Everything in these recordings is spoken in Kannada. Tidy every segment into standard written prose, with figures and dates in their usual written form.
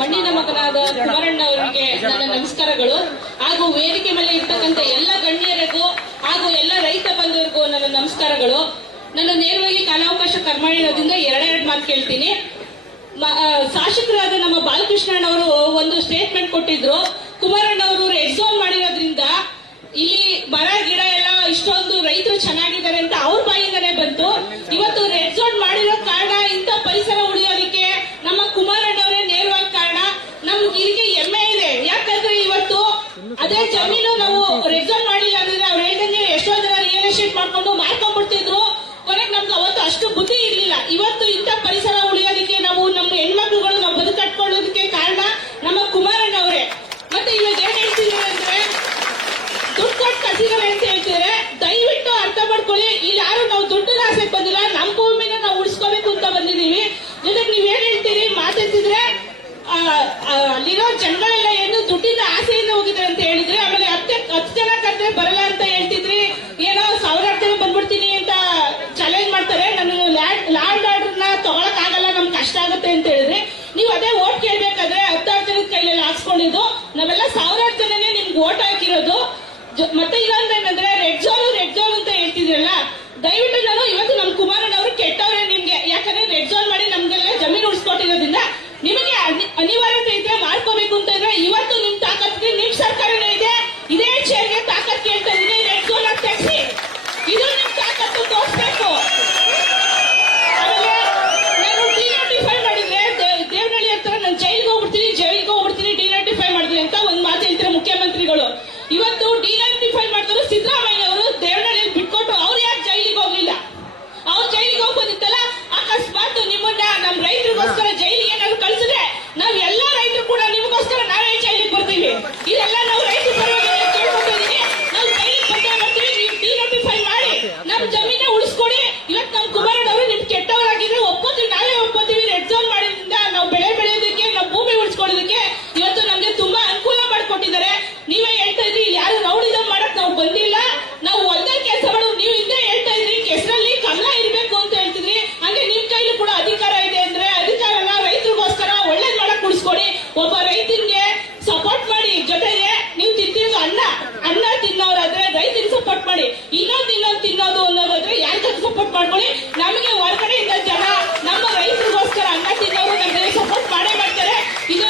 ಮಣ್ಣಿನ ಮಗನಾದ ಕುಮಾರಣ್ಣ ಅವರಿಗೆ ನನ್ನ ನಮಸ್ಕಾರಗಳು. ಹಾಗೂ ವೇದಿಕೆ ಮೇಲೆ ಇರ್ತಕ್ಕಂಥ ಎಲ್ಲ ಗಣ್ಯರಿಗೂ ಹಾಗೂ ಎಲ್ಲ ರೈತ ಬಂಧುವರಿಗೂ ನನ್ನ ನಮಸ್ಕಾರಗಳು. ನನ್ನ ನೇರವಾಗಿ ಕಾಲಾವಕಾಶ ಕರ್ಮಾಡಿರೋದ್ರಿಂದ ಎರಡೆರಡು ಮಾತು ಕೇಳ್ತೀನಿ. ಶಾಸಕರಾದ ನಮ್ಮ ಬಾಲಕೃಷ್ಣಣ್ಣವರು ಒಂದು ಸ್ಟೇಟ್ಮೆಂಟ್ ಕೊಟ್ಟಿದ್ರು. ಕುಮಾರಣ್ಣ ಅವರು ರೆಡ್ ಝೋನ್ ಮಾಡಿರೋದ್ರಿಂದ ಇಲ್ಲಿ ಮರ ಗಿಡ ಎಲ್ಲ ಇಷ್ಟೊಂದು ರೈತರು ಚೆನ್ನಾಗಿದ್ದಾರೆ ಅಂತ ಅವ್ರ ಬಾಯಿಂದನೇ ಬಂತು. ಇವತ್ತು ರೆಡ್ ಝೋನ್ ಮಾಡಿರೋ ಕಾರಣ ಇಂಥ ಪರಿಸರ ಉಳಿಯೋದಕ್ಕೆ ನಮ್ಮ ಕುಮಾರಣ್ಣವರೇ ನೇರವಾಗಿ ಕಾರಣ. ನಮ್ಗೆ ಇದಕ್ಕೆ ಹೆಮ್ಮೆ ಇದೆ. ಯಾಕಂದ್ರೆ ಇವತ್ತು ಅದೇ ಜಮೀನು ನಾವು ರೆಡ್ ಝೋನ್ ಮಾಡಿಲ್ಲ ಅಂದ್ರೆ ಅವ್ರು ಹೇಳ್ದಂಗೆ ಎಷ್ಟೋ ಜನ ರಿಯಲ್ ಎಸ್ಟೇಟ್ ಮಾಡ್ಕೊಂಡು ಮಾರ್ಕೊಂಡ್ಬಿಡ್ತಿದ್ರು. ಕೊನೆಗೆ ನಮ್ಗೆ ಅವತ್ತು ಅಷ್ಟು ಬುದ್ಧಿ ಇರ್ಲಿಲ್ಲ. ಇವತ್ತು ಇಂಥ ಪರಿಸರ ಉಳಿಯೋದಕ್ಕೆ ನಾವು ನಮ್ಮ ಹೆಣ್ಮಕ್ಳುಗಳು ನಾವು ಬದುಕಟ್ಕೊಳ್ಳೋದಕ್ಕೆ ಕಾರಣ ನಮ್ಮ ಕುಮಾರಣ್ಣ ಅವರೇ. ಮತ್ತೆ ಇವಾಗ ಏನ್ ಹೇಳ್ತಿದ್ದಾರೆ ಅಂದ್ರೆ ದುಡ್ಡು ಕೊಟ್ಟು ಕಸಿದ್ದಾರೆ ಅಂತ ಹೇಳ್ತಿದ್ರೆ ದಯವಿಟ್ಟು ಅರ್ಥ ಮಾಡ್ಕೊಳ್ಳಿ. ಇಲ್ಲಿ ಯಾರು ನಾವು ದುಡ್ಡಿನ ಆಸೆ ಬಂದಿಲ್ಲ, ನಮ್ಮ ಭೂಮಿನ ನಾವು ಉಳಿಸ್ಕೋಬೇಕು ಅಂತ ಬಂದಿದೀವಿ. ಜೊತೆಗೆ ನೀವೇನ್ ಹೇಳ್ತೀರಿ ಮಾತಾಡ್ತಿದ್ರೆ ಅಲ್ಲಿರೋ ಜನಗಳೆಲ್ಲ ಏನು ದುಡ್ಡಿನ ಆಸೆಯಿಂದ ಹೋಗಿದ್ದಾರೆ ಅಂತ ಹೇಳಿದ್ರೆ, ಆಮೇಲೆ 10 ಜನ ಕರೆದ್ರೆ ಬರಲ್ಲ ಅಂತ ಹೇಳ್ತಿದ್ರಿ. ಏನೋ 1000 ಜನ ಬಂದ್ಬಿಡ್ತೀನಿ ಅಂತ ಚಾಲೆಂಜ್ ಮಾಡ್ತಾರೆ. ನನಗೆ ಲ್ಯಾಂಡ್ ಆರ್ಡರ್ನ ತಗೊಳಕ್ ಆಗಲ್ಲ, ನಮ್ಗೆ ಕಷ್ಟ ಆಗುತ್ತೆ ಅಂತ ಹೇಳಿದ್ರೆ, ನೀವು ಅದೇ ಓಟ್ ಕೇಳ್ಬೇಕಾದ್ರೆ 10 ಜನದ ಕೈಲೆಲ್ಲ ಹಾಕ್ಸ್ಕೊಂಡಿದ್ದು ನಾವೆಲ್ಲ 1000 ಜನನೇ ನಿಮ್ಗೆ ಓಟ್ ಹಾಕಿರೋದು. ಮತ್ತೆ ಇನ್ನೊಂದು ಏನಂದ್ರೆ ರೆಡ್ ಝೋನ್ ಅಂತ ಹೇಳ್ತಿದ್ರಲ್ಲ, ದಯವಿಟ್ಟು ನಾನು ಇವತ್ತು ನಮ್ಮ ಕುಮಾರಣ್ಣ ಅವರು ಕೆಟ್ಟವ್ರೆ ನಿಮ್ಗೆ. ಯಾಕಂದ್ರೆ ರೆಡ್ ಝೋನ್ ಮಾಡಿ ನಮ್ಗೆಲ್ಲ ಜಮೀನು ಉಳಿಸ್ಕೊಟ್ಟಿರೋದ್ರಿಂದ ನಿಮಗೆ ಅನಿವಾರ್ಯತೆ ಇದ್ರೆ ಮಾಡ್ಕೋಬೇಕು ಅಂತ ಇದ್ರೆ ಇವತ್ತು ನಿಮ್ ತಾಕತ್ತಿಗೆ ನಿಮ್ ಸರ್ಕಾರನೇ ಇದೆ. ಇದೇ ಚೇರ್ಗೆ ತಾಕತ್ ಕೇಳ್ತಾ ಇದೀನಿ, ರೆಡ್ ಝೋನ್ ಅಂತ ತೆಗ್ಸಿ. ಇದು ನಿಮ್ ತಾಕತ್ತು ತೋರಿಸ್ಬೇಕು. ಆಮೇಲೆ ನಾನು ಡಿನೋಟಿಫೈ ಮಾಡಿದ್ರೆ ದೇವನಹಳ್ಳಿ ಹತ್ರ ನಾನು ಜೈಲಿಗೆ ಹೋಗ್ಬಿಡ್ತೀನಿ ಡಿನೋಟಿಫೈ ಮಾಡಿದ್ರಿ ಅಂತ ಒಂದ್ ಮಾತು ಹೇಳ್ತಾರೆ ಮುಖ್ಯಮಂತ್ರಿಗಳು. ಇವತ್ತು ಡಿನೋಟಿಫೈ ಮಾಡಿದ್ರು ಸಿದ್ದರಾಮಯ್ಯ ಅವರು ದೇವನಹಳ್ಳಿಯಲ್ಲಿ ಬಿಟ್ಕೊಟ್ಟು ಅವ್ರು ಯಾಕೆ ಜೈಲಿಗೆ ಹೋಗ್ಲಿಲ್ಲ? ಅವ್ರು ಜೈಲಿಗೆ ಹೋಗ್ಬೋದಿತ್ತಲ್ಲ. ಅಕಸ್ಮಾತ್ ನಿಮ್ಮನ್ನ ನಮ್ಮ ರೈತರಿಗೋಸ್ಕರ ಜೈಲಿಗೆ ಏನಾದ್ರು ಕಳ್ಸಿದ್ರೆ ನಾವ್ ಎಲ್ಲಾ ರೈತರು ಕೂಡ ನಿಮಗೋಸ್ಕರ ನಾವೇ ಜೈಲಿಗೆ ಬರ್ತೀವಿ. ಇದೆಲ್ಲ ನಾವು ರೈತರ ಪರವಾಗಿ ಕೇಳ್ಕೊತಿದೀನಿ. ನಾವು ಜೈಲಿಗೆ ಬರ್ತೀವಿ, ನೀವು ಡಿನೋಟಿಫೈ ಮಾಡಿ ನಮ್ ಜಮೀನ ಉಳಿಸ್ಕೊಡಿ. ಇವತ್ತು ನಮ್ ಕುಮಾರಣ್ಣ ಅವರು ನಿಮ್ ಕೆಟ್ಟವರಾಗಿದ್ರೆ ಒಪ್ಕೋತೀವಿ, ನಾವೇ ಒಪ್ಕೋತೀವಿ. ರೆಡ್ ಝೋನ್ ಮಾಡಿದ್ರಿಂದ ನಾವು ಬೆಳೆ ಬೆಳೆಯೋದಕ್ಕೆ, ನಾವು ಭೂಮಿ ಉಳಿಸ್ಕೊಳ್ಳೋದಕ್ಕೆ ಇವತ್ತು ನಮ್ಗೆ ತುಂಬಾ ಅನುಕೂಲ ಮಾಡಿಕೊಟ್ಟಿದ್ದಾರೆ. ನೀವೇ ಹೇಳ್ತಾ ಇದ್ರಿ ಯಾರು ರೌಡಿಸಂ ಮಾಡಕ್ ನಾವು ಬಂದಿಲ್ಲ, ನಾವು ಹೊಲದಲ್ಲಿ ಕೆಲಸ ಮಾಡೋದು. ನೀವು ಹಿಂದೆ ಹೇಳ್ತಾ ಇದ್ರಿ ಕೆಸರಲ್ಲಿ ಕಮಲ ಇರ್ಬೇಕು ಅಂತ ಹೇಳ್ತಿದ್ರಿ. ಹಂಗೆ ನಿಮ್ ಕೈಲಿ ಕೂಡ ಅಧಿಕಾರ ಇದೆ ಅಂದ್ರೆ ಅಧಿಕಾರನ ರೈತರಿಗೋಸ್ಕರ ಒಳ್ಳೇದ್ ಮಾಡಕ್ ಉಳಿಸ್ಕೊಡಿ. ಒಬ್ಬ ರೈತನಿಗೆ ಸಪೋರ್ಟ್ ಮಾಡಿ. ಜೊತೆಗೆ ನೀವು ತಿಂತಿರೋ ಅನ್ನ ತಿನ್ನೋರಾದ್ರೆ ರೈತರಿಗೆ ಸಪೋರ್ಟ್ ಮಾಡಿ. ಇನ್ನೊಂದು ತಿನ್ನೋದು ಅನ್ನೋದಾದ್ರೆ ಯಾರಿಗಾದ್ರು ಸಪೋರ್ಟ್ ಮಾಡ್ಕೊಳ್ಳಿ. ನಮಗೆ ಹೊರಗಡೆಯಿಂದ ಜನ ನಮ್ಮ ರೈತರಿಗೋಸ್ಕರ ಅನ್ನ ತಿನ್ನೋರು ನಮಗೆ ಸಪೋರ್ಟ್ ಮಾಡೇ ಮಾಡ್ತಾರೆ. ಇದು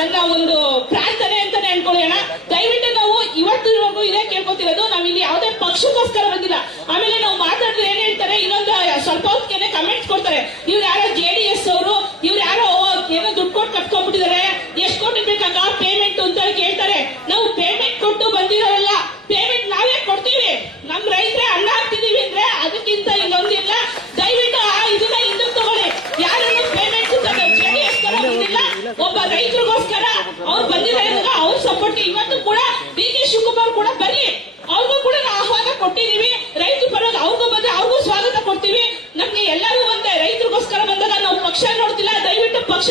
ನನ್ನ ಒಂದು ಪ್ರಾರ್ಥನೆ ಅಂತಾನೆ ಅನ್ಕೊಳ್ಳೋಣ. ದಯವಿಟ್ಟು ನಾವು ಇವತ್ತಿನವರೆಗೂ ಇದೇ ಕೇಳ್ಕೊತಿರೋದು, ನಾವ್ ಇಲ್ಲಿ ಯಾವುದೇ ಪಕ್ಷಕ್ಕೋಸ್ಕರ ಬಂದಿಲ್ಲ. ಆಮೇಲೆ ನಾವು ಮಾತಾಡಿದ್ರೆ ಏನ್ ಹೇಳ್ತಾರೆ, ಇನ್ನೊಂದು ಸ್ವಲ್ಪ ಹೊತ್ತಿಗೆ ಕಮೆಂಟ್ಸ್ ಕೊಡ್ತಾರೆ, ಇವ್ರು ಯಾರೋ JDS ಅವರು, ಇವ್ರು ಯಾರೋ ಏನೋ ದುಡ್ಡು ಕೊಟ್ಟು ಕಟ್ಕೊಂಡ್ಬಿಟ್ಟಿದ್ದಾರೆ, ಎಷ್ಟು ಕೋಟಿ ಬೇಕಾಗ ಪೇಮೆಂಟ್ ಅಂತ ಕೇಳ್ತಾರೆ. ನಾವು ಪೇಮೆಂಟ್ ಕೊಟ್ಟು ಬಂದಿರೋಲ್ಲ, ಪೇಮೆಂಟ್ ನಾವೇ ಕೊಡ್ತೀವಿ. ನಮ್ ರೈತರೇ ಅನ್ನ ಹಾಕ್ತಿದೀವಿ ಅಂದ್ರೆ ಅದಕ್ಕಿಂತ ಇನ್ನೊಂದಿಲ್ಲ. ದಯವಿಟ್ಟು ಇದನ್ನ ಹಿಂದಕ್ಕೆ ತಗೊಳ್ಳಿ. ಯಾರನ್ನು ಪೇಮೆಂಟ್ JDS ಬಂದಿಲ್ಲ, ಒಬ್ಬ ರೈತರಿಗೋಸ್ಕರ ಅವ್ರು ಬಂದಿದ್ದಾರೆ. ಅವ್ರ ಸಪೋರ್ಟ್ ಇವತ್ತು ಕೂಡ DK ಶಿವಕುಮಾರ್ ಕೂಡ ಬರ್ಲಿ, ಅವ್ರಿಗೂ ಕೂಡ ನಾವು ಆಹ್ವಾನ ಕೊಟ್ಟಿದೀವಿ. ರೈತರ ಪರವಾಗಿ ಅವ್ರಿಗೂ ಬಂದ್ರೆ ಅವ್ರಿಗೂ ಸ್ವಾಗತ ಕೊಡ್ತೀವಿ. ನಮ್ಗೆ ಎಲ್ಲರೂ ಒಂದೇ, ರೈತರಿಗೋಸ್ಕರ ಬಂದಾಗ ನಾವು ಪಕ್ಷ ನೋಡ್ತಿಲ್ಲ. ದಯವಿಟ್ಟು ಪಕ್ಷ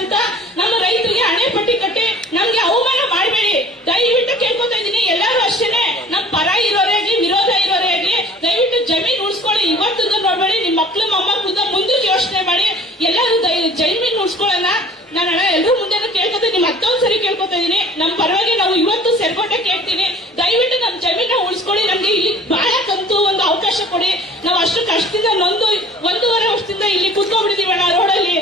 ಅಂತ ನಮ್ಮ ರೈತರಿಗೆ ಹಣೆ ಪಟ್ಟಿ ಕಟ್ಟಿ ನಮ್ಗೆ ಅವಮಾನ ಮಾಡಬೇಡಿ. ದಯವಿಟ್ಟು ಕೇಳ್ಕೊತಾ ಇದ್ದೀನಿ. ಎಲ್ಲರೂ ಅಷ್ಟೇನೆ, ನಮ್ ಪರ ಇರೋರೇ ಆಗ್ಲಿ ವಿರೋಧ ಇರೋರೇ ಆಗ್ಲಿ ದಯವಿಟ್ಟು ಜಮೀನ್ ಉಳಿಸ್ಕೊಳ್ಳಿ. ಇವತ್ತು ನೋಡ್ಬೇಡಿ, ನಿಮ್ ಮಕ್ಳು ಮೊಮ್ಮಕ್ಕಳಿಂದ ಮುಂದಕ್ಕೆ ಯೋಚನೆ ಮಾಡಿ. ಎಲ್ಲರೂ ಜಮೀನ್ ಉಳಿಸ್ಕೊಳ್ಳೋಣ. ನಾನು ಎಲ್ಲರೂ ಮುಂದೆ ಕೇಳ್ಕೊತೀನಿ, ಮತ್ತೊಂದ್ಸರಿ ಕೇಳ್ಕೊತಾ ಇದೀನಿ. ನಮ್ ಪರವಾಗಿ ನಾವು ಇವತ್ತು ಸೆರ್ಗೋಟೆ ಕೇಳ್ತೀನಿ. ದಯವಿಟ್ಟು ನಮ್ ಜಮೀನ ಉಳಿಸ್ಕೊಳ್ಳಿ. ನಮ್ಗೆ ಇಲ್ಲಿ ಬಾಳಕ್ಕಂತೂ ಒಂದು ಅವಕಾಶ ಕೊಡಿ. ನಾವು ಅಷ್ಟು ಕಷ್ಟದಿಂದ 1.5 ವರ್ಷದಿಂದ ಇಲ್ಲಿ ಕುತ್ಕೊಂಡ್ಬಿಟ್ಟಿದೀವಣ್ಣ ರೋಡಲ್ಲಿ.